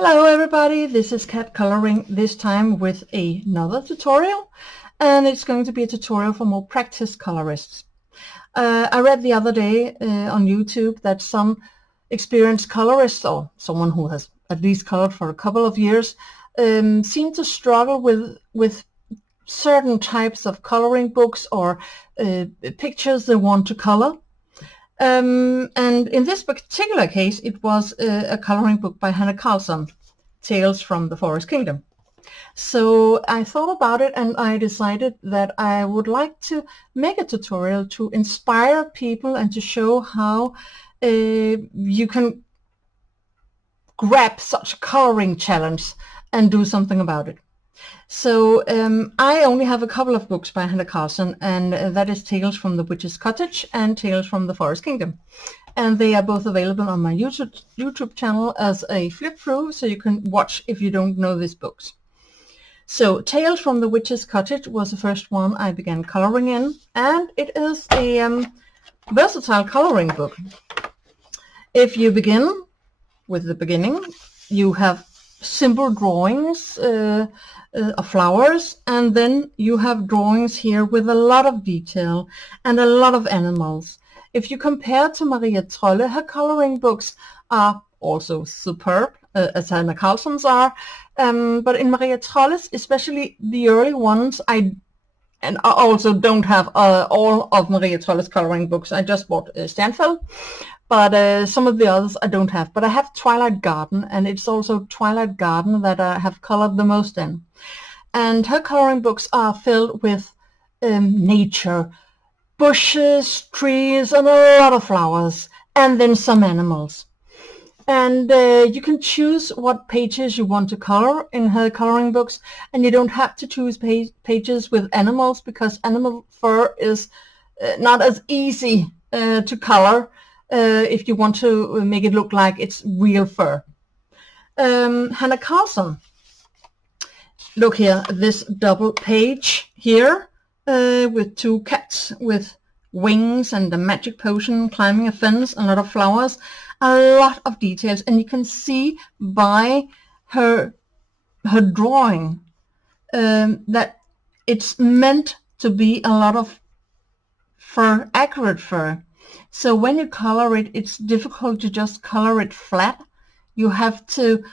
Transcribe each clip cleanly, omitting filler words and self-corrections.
Hello everybody, this is Cat Coloring, this time with another tutorial, and it's going to be a tutorial for more practiced colorists. I read the other day on YouTube that some experienced colorists, or someone who has at least colored for a couple of years, seem to struggle with certain types of coloring books or pictures they want to color. And in this particular case, it was a coloring book by Hanna Karlzon, Tales from the Forest Kingdom. So I thought about it and I decided that I would like to make a tutorial to inspire people and to show how you can grab such a coloring challenge and do something about it. So I only have a couple of books by Hanna Karlzon, and that is Tales from the Witch's Cottage and Tales from the Forest Kingdom. And they are both available on my YouTube channel as a flip through, so you can watch if you don't know these books. So Tales from the Witch's Cottage was the first one I began coloring in, and it is a versatile coloring book. If you begin with the beginning, you have simple drawings of flowers, and then you have drawings here with a lot of detail and a lot of animals. If you compare to Maria Trolle, her coloring books are also superb, as Hanna Karlzon's are, but in Maria Trolle's, especially the early ones, I also don't have all of Maria Trolle's coloring books. I just bought Stanfeld. But some of the others I don't have. But I have Twilight Garden, and it's also Twilight Garden that I have colored the most in. And her coloring books are filled with nature, bushes, trees, and a lot of flowers, and then some animals. And you can choose what pages you want to color in her coloring books, and you don't have to choose pages with animals, because animal fur is not as easy to color if you want to make it look like it's real fur. Hanna Karlzon, look here, this double page here with two cats with wings and a magic potion climbing a fence, a lot of flowers, a lot of details, and you can see by her drawing that it's meant to be a lot of fur, accurate fur. So when you color it, it's difficult to just color it flat. You have to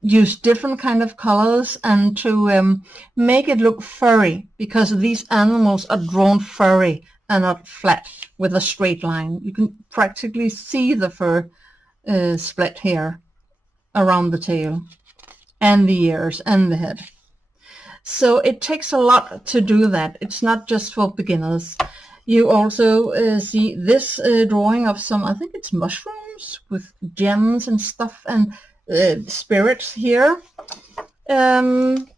use different kind of colors and to make it look furry, because these animals are drawn furry and not flat with a straight line. You can practically see the fur split here around the tail and the ears and the head. So it takes a lot to do that. It's not just for beginners. You also see this drawing of some, I think it's mushrooms with gems and stuff, and spirits here. And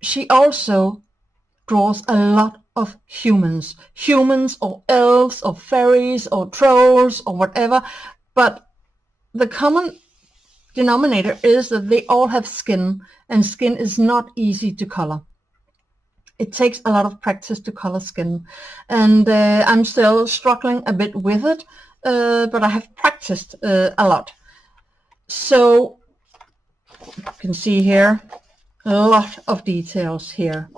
she also draws a lot of humans or elves or fairies or trolls or whatever. But the common denominator is that they all have skin, and skin is not easy to color. It takes a lot of practice to color skin, and I'm still struggling a bit with it, but I have practiced a lot. So you can see here a lot of details here.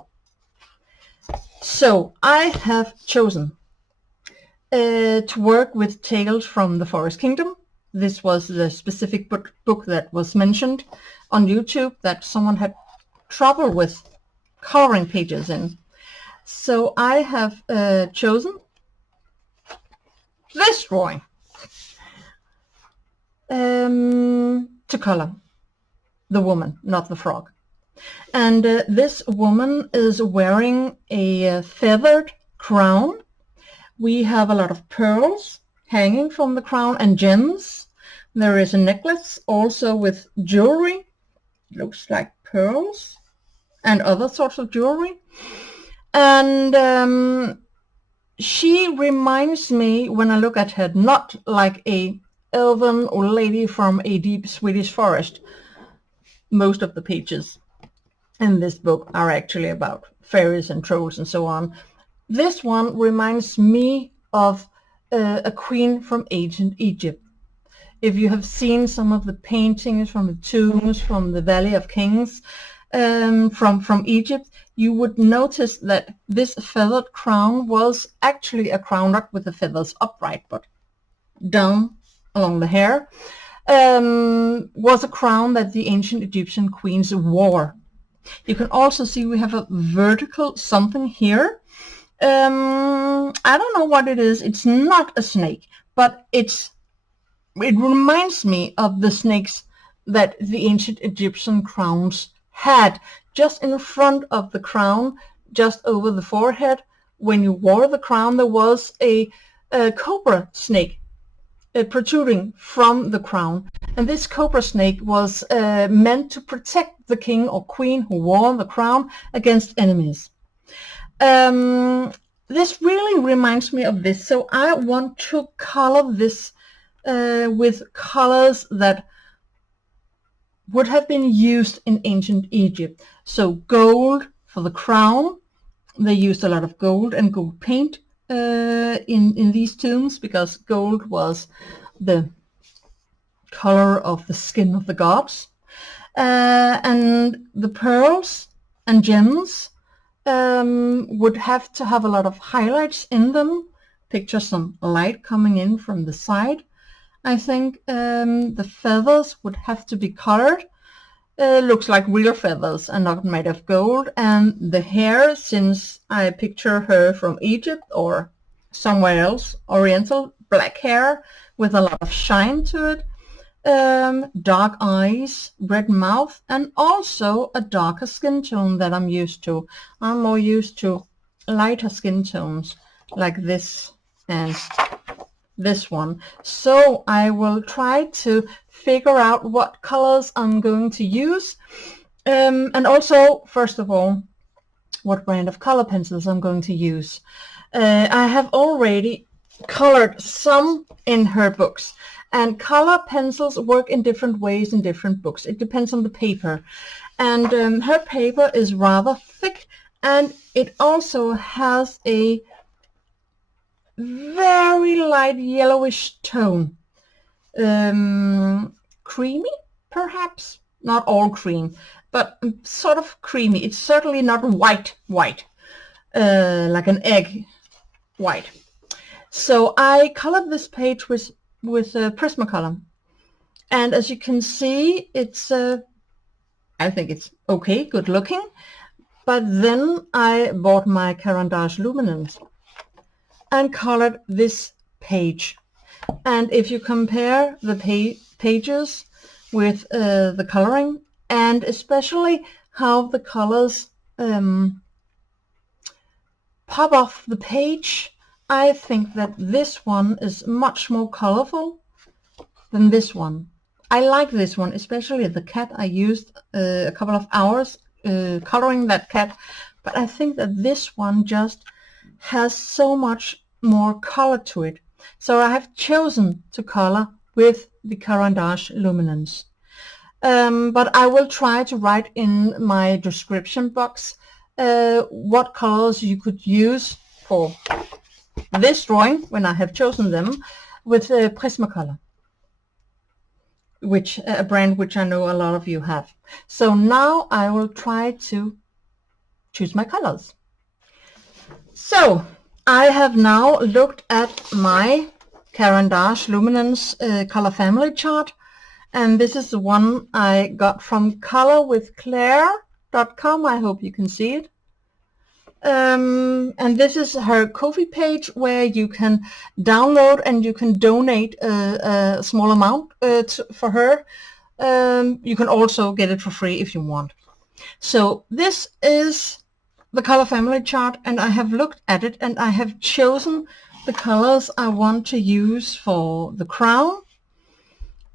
So I have chosen to work with Tales from the Forest Kingdom. This was the specific book that was mentioned on YouTube that someone had trouble with coloring pages in. So I have chosen this drawing to color the woman, not the frog. And this woman is wearing a feathered crown. We have a lot of pearls hanging from the crown and gems. There is a necklace also with jewelry, looks like pearls and other sorts of jewelry. And she reminds me, when I look at her, not like a elven or lady from a deep Swedish forest. Most of the pages in this book are actually about fairies and trolls and so on. This one reminds me of a queen from ancient Egypt. if you have seen some of the paintings from the tombs, from the Valley of Kings, from Egypt, you would notice that this feathered crown was actually a crown not with the feathers upright, but down along the hair, was a crown that the ancient Egyptian queens wore. You can also see we have a vertical something here. I don't know what it is. It's not a snake, but it reminds me of the snakes that the ancient Egyptian crowns had. Just in front of the crown, just over the forehead, when you wore the crown, there was a cobra snake protruding from the crown, and this cobra snake was meant to protect the king or queen who wore the crown against enemies. This really reminds me of this, so I want to color this with colors that would have been used in ancient Egypt. So gold for the crown. They used a lot of gold and gold paint in these tombs, because gold was the color of the skin of the gods. And the pearls and gems would have to have a lot of highlights in them. Picture some light coming in from the side. I think the feathers would have to be colored. Looks like real feathers and not made of gold. And the hair, since I picture her from Egypt or somewhere else, oriental, black hair with a lot of shine to it. Dark eyes, red mouth, and also a darker skin tone that I'm used to. I'm more used to lighter skin tones like this and this one. So I will try to figure out what colors I'm going to use, and also, first of all, what brand of color pencils I'm going to use. I have already colored some in her books, and color pencils work in different ways in different books. It depends on the paper, and her paper is rather thick, and it also has a very light yellowish tone. Creamy, perhaps? Not all cream, but sort of creamy. It's certainly not white, like an egg white. So I colored this page with Prismacolor, and as you can see, it's I think it's okay, good looking. But then I bought my Caran Luminance and colored this page. And if you compare the pages with the coloring, and especially how the colors pop off the page, I think that this one is much more colorful than this one. I like this one, especially the cat. I used a couple of hours coloring that cat, but I think that this one just has so much more color to it. So I have chosen to color with the Caran Luminance. But I will try to write in my description box what colors you could use for this drawing when I have chosen them with Prismacolor, which a brand which I know a lot of you have. So now I will try to choose my colors. So I have now looked at my Caran Luminance color family chart, and this is the one I got from colorwithclaire.com. I hope you can see it. And this is her Ko-fi page where you can download and you can donate a small amount for her. You can also get it for free if you want. So this is the color family chart, and I have looked at it and I have chosen the colors I want to use for the crown.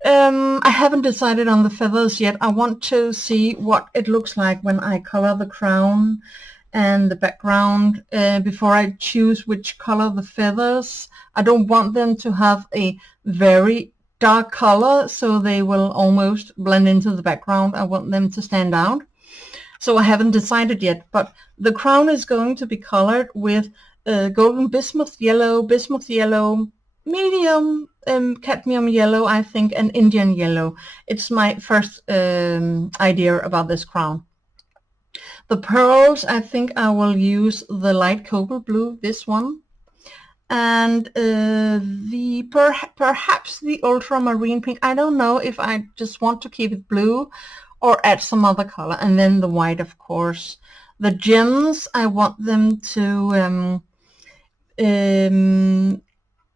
I haven't decided on the feathers yet. I want to see what it looks like when I color the crown and the background before I choose which color the feathers. I don't want them to have a very dark color so they will almost blend into the background. I want them to stand out. So I haven't decided yet, but the crown is going to be colored with golden bismuth yellow, medium cadmium yellow, I think, and Indian yellow. It's my first idea about this crown. The pearls, I think I will use the light cobalt blue, this one, and perhaps the ultramarine pink. I don't know if I just want to keep it blue or add some other color, and then the white, of course. The gems, I want them to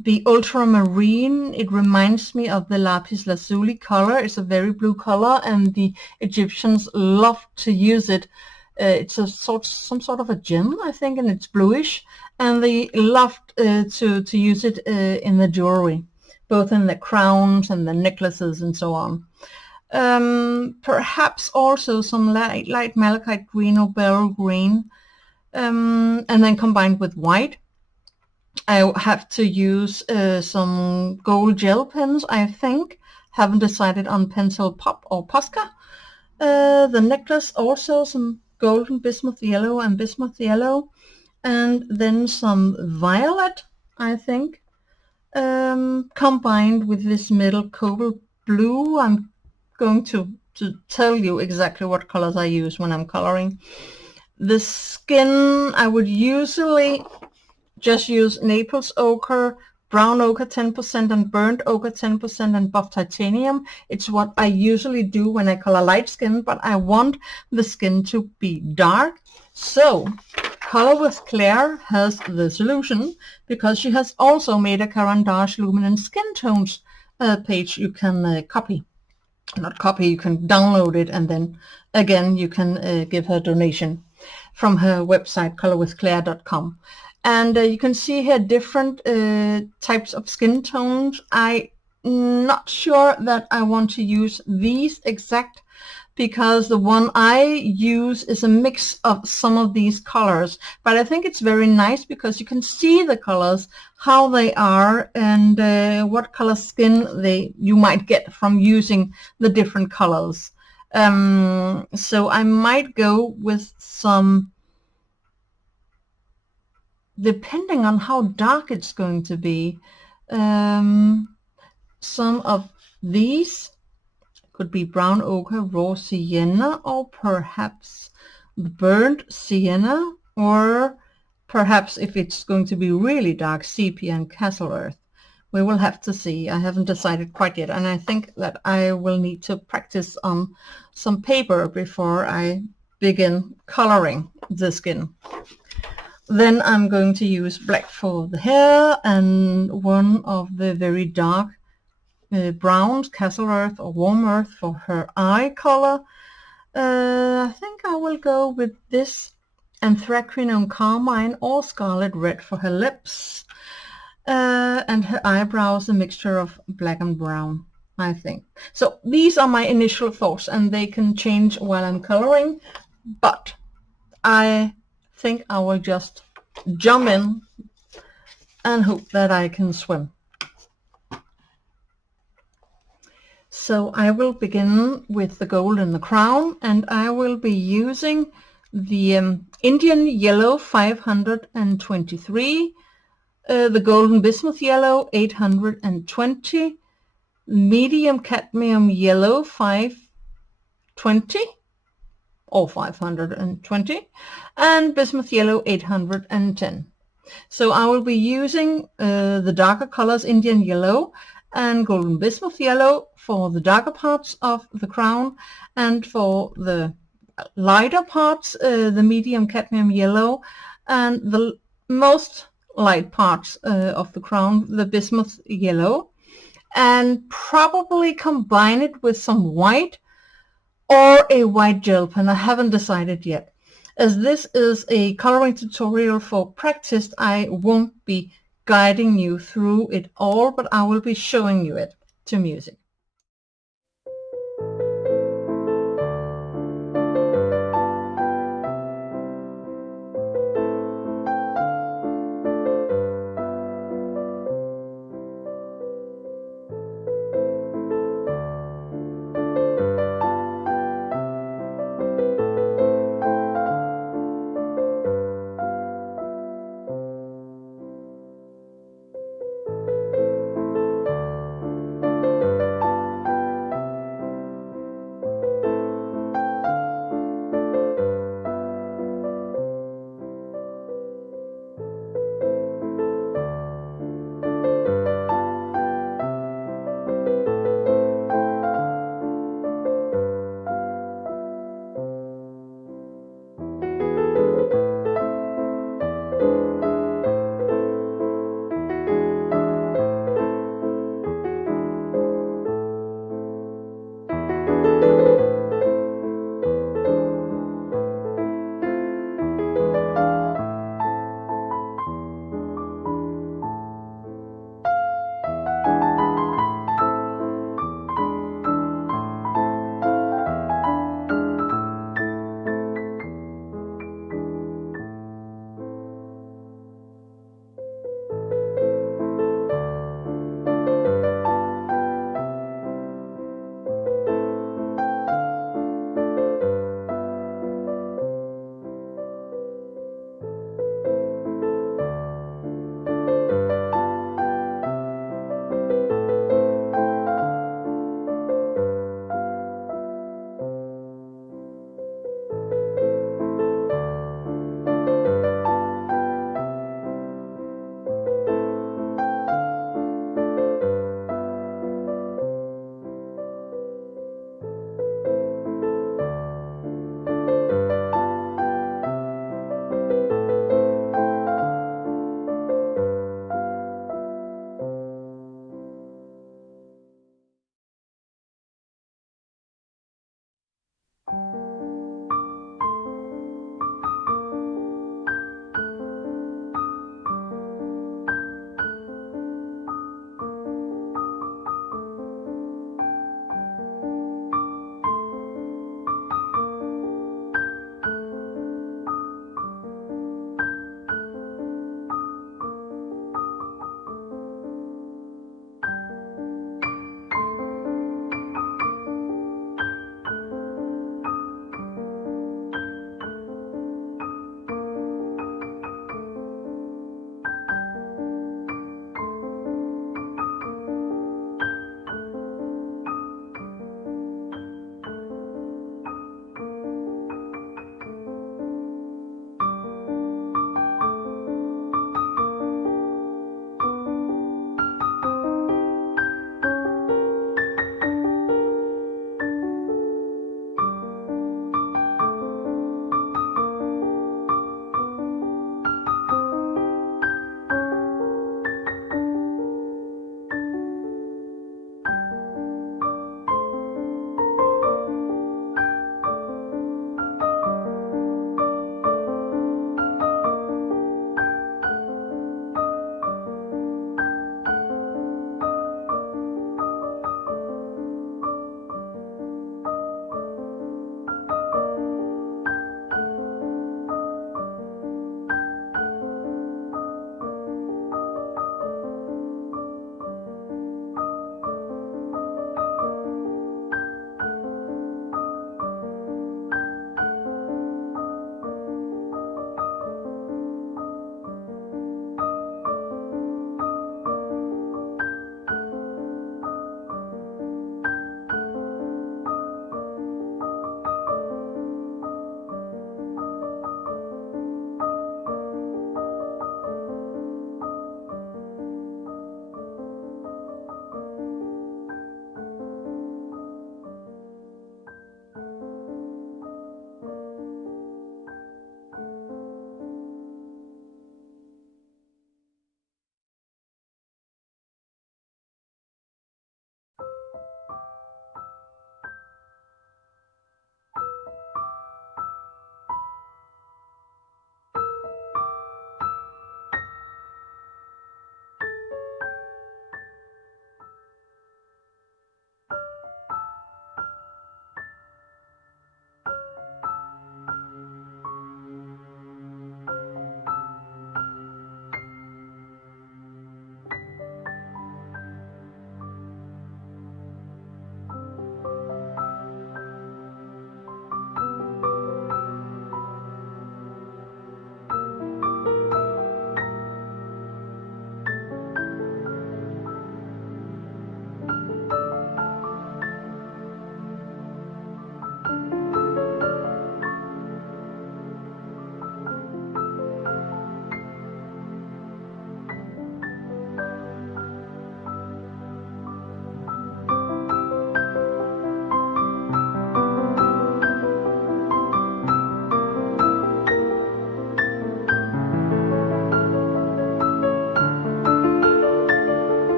the ultramarine. It reminds me of the lapis lazuli color. It's a very blue color, and the Egyptians love to use it. It's some sort of a gem, I think, and it's bluish, and they loved to use it in the jewelry, both in the crowns and the necklaces and so on. Perhaps also some light malachite green or beryl green, and then combined with white. I have to use some gold gel pens, I think. Haven't decided on pencil pop or Posca. The necklace, also some golden bismuth yellow and bismuth yellow, and then some violet, I think, combined with this middle cobalt blue. I'm going to tell you exactly what colors I use when I'm coloring. The skin, I would usually just use Naples ochre, brown ochre 10%, and burnt ochre 10%, and buff titanium. It's what I usually do when I color light skin, but I want the skin to be dark. So Color with Claire has the solution, because she has also made a Caran Luminance skin tones page you can copy. Not copy, you can download it, and then again you can give her donation from her website colorwithclaire.com. And you can see here different types of skin tones. I'm not sure that I want to use these exact, because the one I use is a mix of some of these colors. But I think it's very nice because you can see the colors, how they are, and what color skin you might get from using the different colors. So I might go with some, depending on how dark it's going to be, some of these could be brown ochre, raw sienna, or perhaps burnt sienna, or perhaps, if it's going to be really dark, sepia and castle earth. We will have to see. I haven't decided quite yet, and I think that I will need to practice on some paper before I begin coloring the skin. Then I'm going to use black for the hair, and one of the very dark browns, castle earth or warm earth, for her eye color. I think I will go with this anthracynone carmine or scarlet red for her lips, and her eyebrows, a mixture of black and brown, I think. So these are my initial thoughts, and they can change while I'm coloring, but I think I will just jump in and hope that I can swim. So I will begin with the gold in the crown, and I will be using the Indian yellow 523, the golden bismuth yellow 820, medium cadmium yellow 520 or 520, and bismuth yellow 810. So I will be using the darker colors, Indian yellow and golden bismuth yellow, for the darker parts of the crown, and for the lighter parts, the medium cadmium yellow, and the most light parts of the crown, the bismuth yellow, and probably combine it with some white or a white gel pen. I haven't decided yet. As this is a coloring tutorial for PRACTISED, I won't be guiding you through it all, but I will be showing you it to music.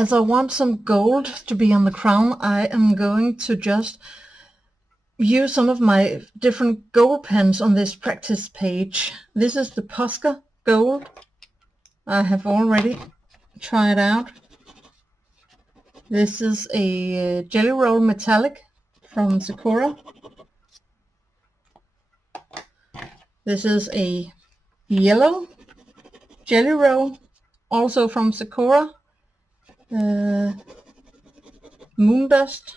as I want some gold to be on the crown, I am going to just use some of my different gold pens on this practice page. This is the Posca gold. I have already tried out. This is a Jelly Roll Metallic from Sakura. This is a yellow Jelly Roll, also from Sakura. Moondust,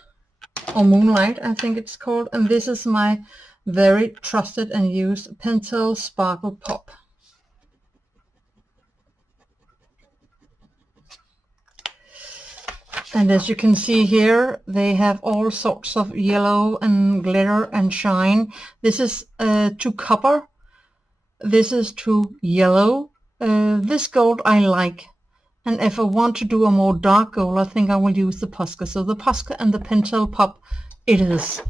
or Moonlight I think it's called, and this is my very trusted and used Pentel Sparkle Pop. And as you can see here, they have all sorts of yellow and glitter and shine. This is to copper, this is to yellow. This gold I like. And if I want to do a more dark gold, I think I will use the Posca. So the Posca and the Pentel Pop it is.